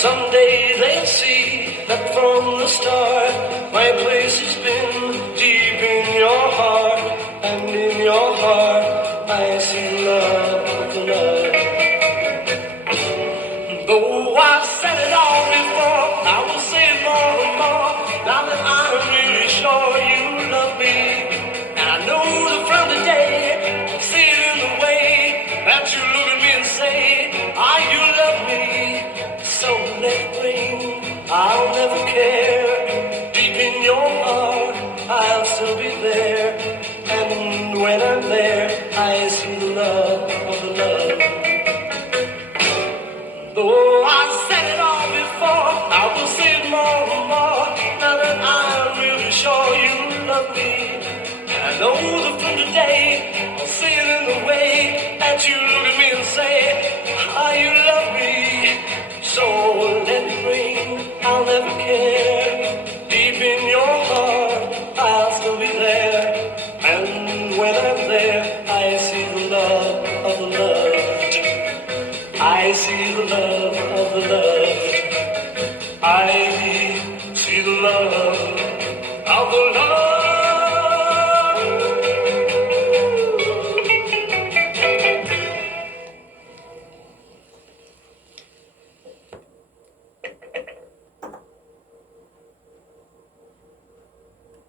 Someday they'll see that from the start my place has been deep in your heart, and in your heart I see love, love. Though I've said it all before, I will say it more and more, now that I'm really sure you love me. And I know that from today, I see it in the way that you look at me and say, ah, you love me. So let it rain, I'll never care. Deep in your heart, I'll still be there. And when I'm there, I see the love of the love. Though I said it all before, I will say it more and more, now that I'm really sure you love me. And I know that from today, I'll see it in the way that you look at me and say, ah, you love me. So let it rain, I'll never care. Deep in your heart, I'll still be there. And when I'm there, I see the love of the loved. I see the love of the loved. I see the love of the loved.